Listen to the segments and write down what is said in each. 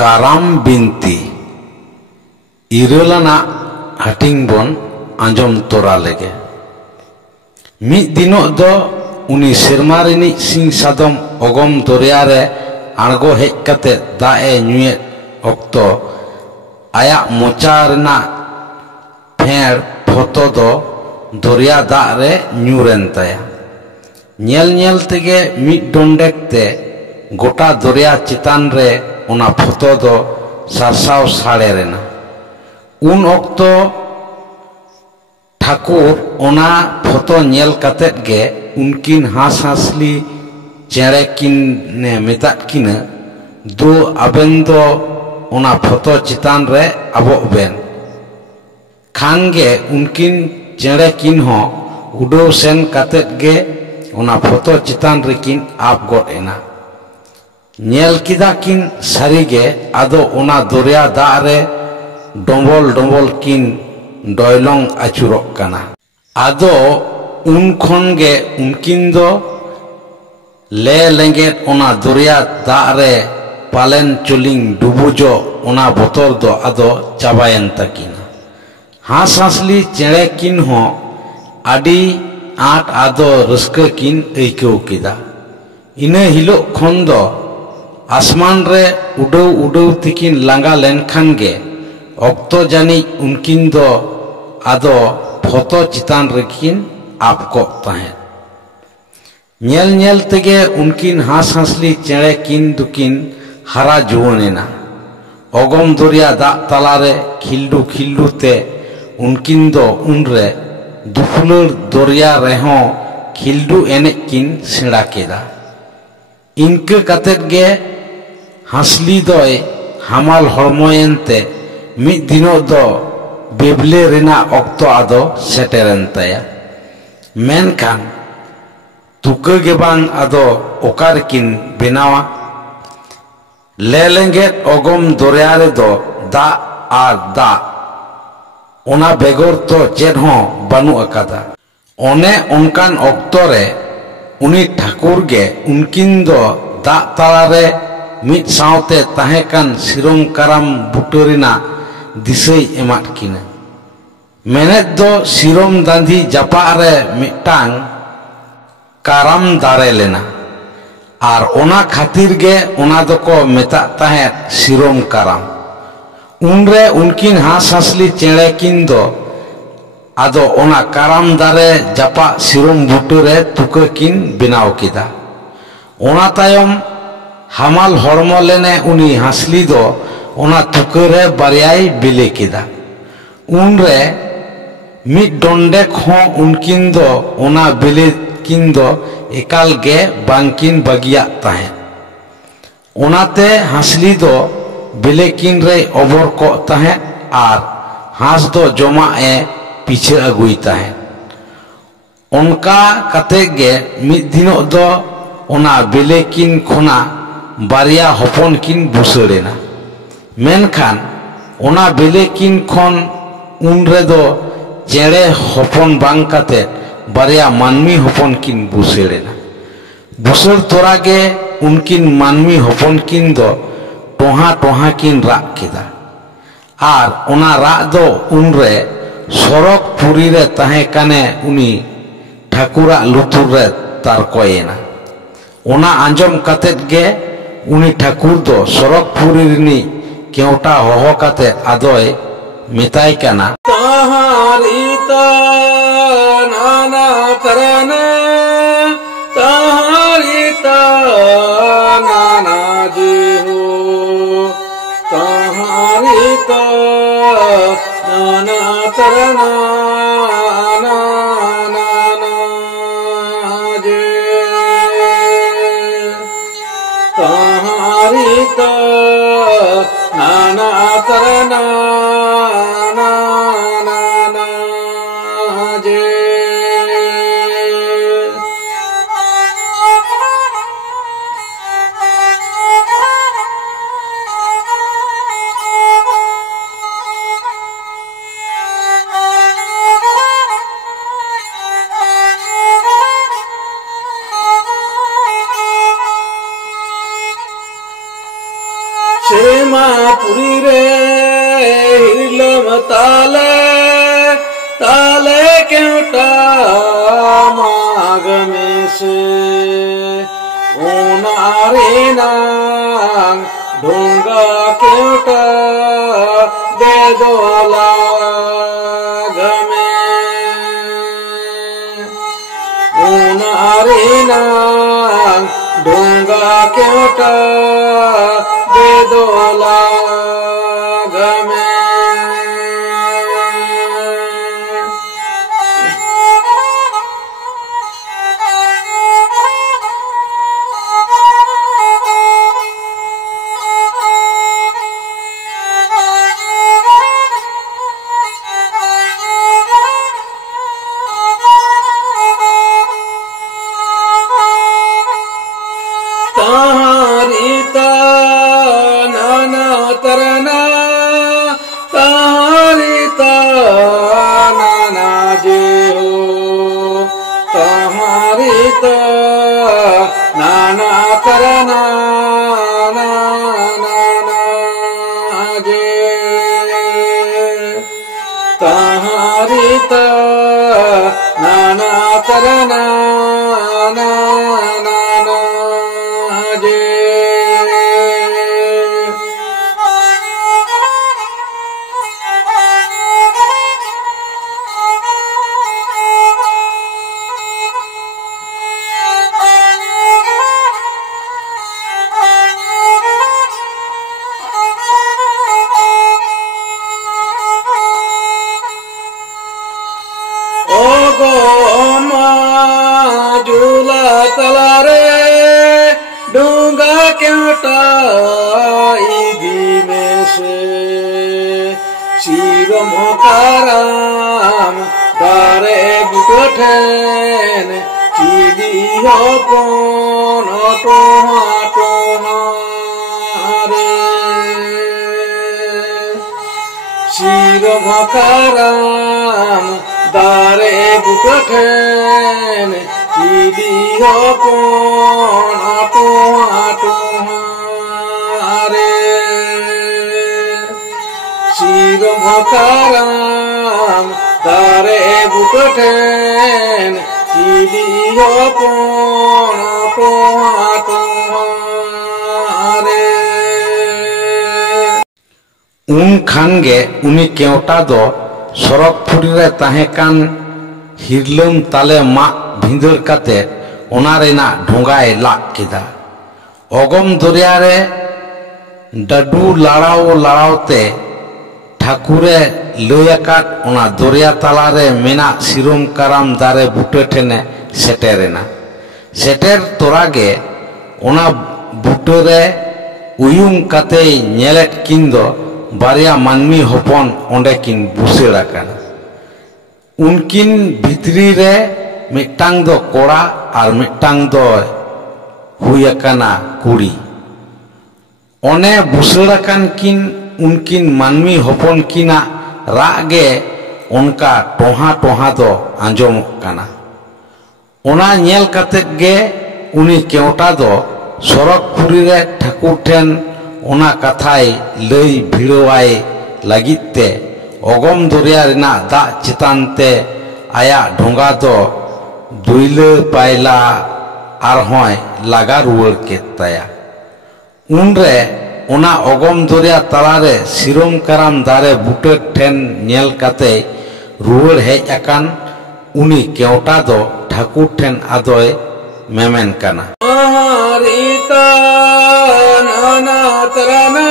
ᱠᱟᱨᱟᱢ ᱵᱤᱱᱛᱤ ᱤᱨᱟᱹᱞᱟᱱᱟᱜ ᱦᱟᱹᱴᱤᱧ ᱵᱚᱱ ᱟᱸᱡᱚᱢ ᱛᱚᱨᱟ ᱞᱮᱜᱮ। ᱢᱤᱫ ᱫᱤᱱᱚᱜ ᱫᱚ ᱩᱱᱤ ᱥᱮᱨᱢᱟ ᱨᱤᱱᱤᱡ ᱥᱤᱧ ᱥᱟᱫᱚᱢ ᱚᱜᱚᱢ ᱫᱚᱨᱭᱟ ᱨᱮ ᱟᱬᱜᱚ ᱦᱮᱡ ᱠᱟᱛᱮ ᱫᱟᱜ ᱮ ᱧᱩᱭᱮᱫ ᱚᱠᱛᱚ ᱟᱭᱟᱜ ᱢᱚᱪᱟ ᱨᱮᱱᱟᱜ ᱯᱷᱮᱲ ᱯᱷᱚᱛᱚ ᱫᱚ ᱫᱚᱨᱭᱟ ᱫᱟᱜ ᱨᱮ ᱧᱩᱨᱮᱱ ᱛᱟᱭᱟ। ᱧᱮᱞ ᱧᱮᱞ ᱛᱮᱜᱮ ᱢᱤᱫ ᱰᱚᱸᱰᱮᱠ ᱛᱮ गोटा दरिया चितान रे उना फतो दो सारसाव साड़ेरेना। उन ओक्तो ठाकुर उना फतो नेल कतेत गे उनकिन हास हासली चेड़े किन ने मेता किन दो अबेन दो उना फतो चितान रे अबोक बेन खान गे उनकिन चेड़े किन हो उडो सेन कतेत गे उना फतो चितान रे किन आप गोट एना। नेल किदा किन सारीगे आदो उना दरिया दाग रे डोंबल डोंबल किन डोयलोंग आचुरोक काना। आदो उन खन गे उनकिन दो ले लेंगेट उना दरिया दाग रे पालेन चुलिंग डुबुजो उना बोतल दो आदो चाबायन तकिना। हास हासली चेड़े किन हो आडी आट आदो रस्के किन ऐकौ किदा। इना हिलो खन दो आसमान रे उडौ उडौ तिकिन लांगा लेनखान गे ऑक्तो जानी उनकिन दो आदो फतो चितान रेकिन आपको ताहें। नेल नेल तेगे उनकिन हास हासली चेड़े किन दुकिन हारा जुवनेना। अगम दरिया दाग तलारे खिल्डू खिल्डू ते उनकिन दो उनरे दुफुलर दरिया रेहों खिल्डू एने किन सेड़ा केदा। इनके कतेत गे हासली दोय हामाल हरमोयेनते मिद दिनो दो बेबले रेना ऑक्तो आदो सेटेरन ताया। मेनखान तुके गे बांग आदो ओकार किन बेनावा। लेलेंगेट अगम दरिया रे दो दा आर दा ओना बेगोर तो चेद हों बानु अकादा। ओने उनकान ऑक्तो रे उनी ठाकुर गे उनकिन दो दा तला रे मिद सावते ताहेकान सिरम काराम बुटोरिना दिसई एमाट किना। मेनेत दो सिरम दांधी जापा रे मिटांग काराम दारे लेना आर ओना खातिर गे ओना दको मेता ताहे सिरम काराम। उनरे उनकिन हास हासली चेड़े किन दो आदो ओना काराम दारे जापा सिरम बुटोरे तुके किन बेनाव किदा। ओना तायम हामाल हरमो लेने उनी हासली दो ओना तुकरे बारियाई बिले किदा। उनरे मिद डोंडेक हों उनकिन दो ओना बिले किन दो एकाल गे बांकिन बगिया ताहे। ओनाते हासली दो बिले किन रे ओबर को ताहे आर हास दो जमा ए पीछे अगुई ताहे। उनका कते गे मिद दिनो दो ओना बिले किन खोना बारिया हपन किन बुसड़ेना। मेनखान ओना बिले किन खन उनरे दो चेड़े हपन बांग काते बारिया मानमी हपन किन बुसड़ेना। बुसड़ तोरा गे उनकिन मानमी हपन किन दो टोहा टोहा किन राग किदा। आर ओना राग दो उनरे सरक पुरी रे ताहे काने उनी ठाकुरा लुतुर रे तारकोयेना। ओना आंजम कातेत गे उनी ठाकुर दो सरक पुरी रिनी केवटा होहो काते आदोय मेताय काना ताहारी नाना तरने ताहारी नाना जी हो ताहारी नाना तरना नाना तरना जे। श्रीमा पुरी रे हिरलम ताले ताले क्योंटा माग में से ओनारे नांग ढूंगा क्योंटा दे दो लाग में ओनारे नांग ढूंगा क्योंटा दे दो लाग में तारिता नाना तरना तारिता नाना जे हो तारिता नाना तरना नाना जे तारिता नाना तरना नाना झूला तला रे डूंगा क्योंटा ईदी में से शिव मोकाराम तारे बुकठेन चीली हो पोन टोहा टोहा रे शिव मोकाराम दारे बुकठेन चीली हो पोन टोहा टोहा रे शिव मोकाराम दारे बुकठेन चीली हो पोन टोहा टोहा रे उन खान गे उनी केवटा दो सरकपुरी रे ताहेकान हिरलम ताले माग भिंदर काते ओना रेना ढोंगाय लाग केदा अगम दरिया रे डाडू लाड़ाव लाड़ावते ठाकुरे लयाकात ओना दरिया तालारे मेना सिरम काराम दारे बुटे ठेने सेटेरेना सेटेर तोरागे ओना बुटे रे उयुम काते नेलेट किंदो बारिया मानमी हपन ओंडे किन बुसेड़ाकाना उनकिन भितरी रे मिटांग दो कोड़ा और मिटांग दो हुयकाना कुड़ी ओने बुसेड़ाकान किन उनकिन मानमी हपन किना रागे उनका टोहा टोहा दो आंजोम काना ओना नेल काते गे उनी केवटा दो सरकपुरी रे ठाकुर ठेन ओना कथाय लई भिड़वाय लगिते अगम दरिया रेना दा चितानते आया ढोंगा दो दुइले पायला आरहोय लागा रुवाड़ केताया उनरे ओना अगम दरिया तालारे सिरम काराम दारे बुटे ठेन नेल काते रुवाड़ हेज आकान उनी केवटा दो ठाकुर ठेन आदोय मेमेन काना तारिता नाना तरना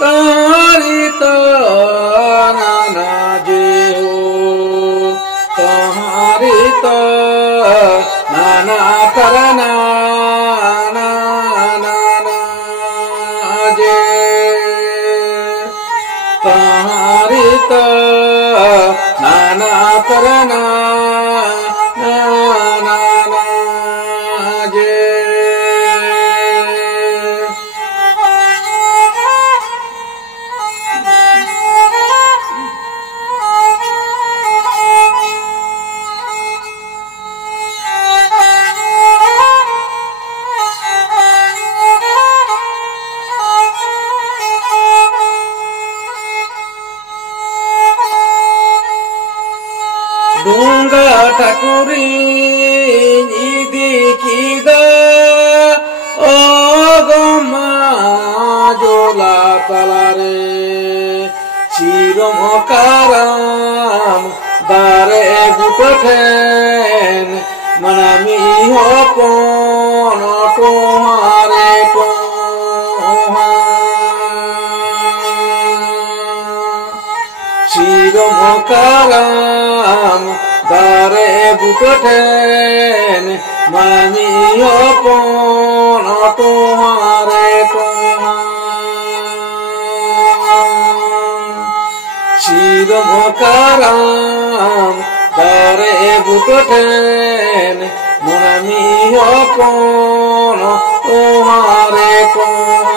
तारिता नाना जे हो तारिता नाना तरना नाना जे तारिता नाना तरना नाना जे kuriñ idi kida ogoma jola talare chirom karam dare gutoten manami hopon tomare toha chirom karam dare gutoten manami hopon tomare toha chirom karam dare gutoten manami hopon tomare toha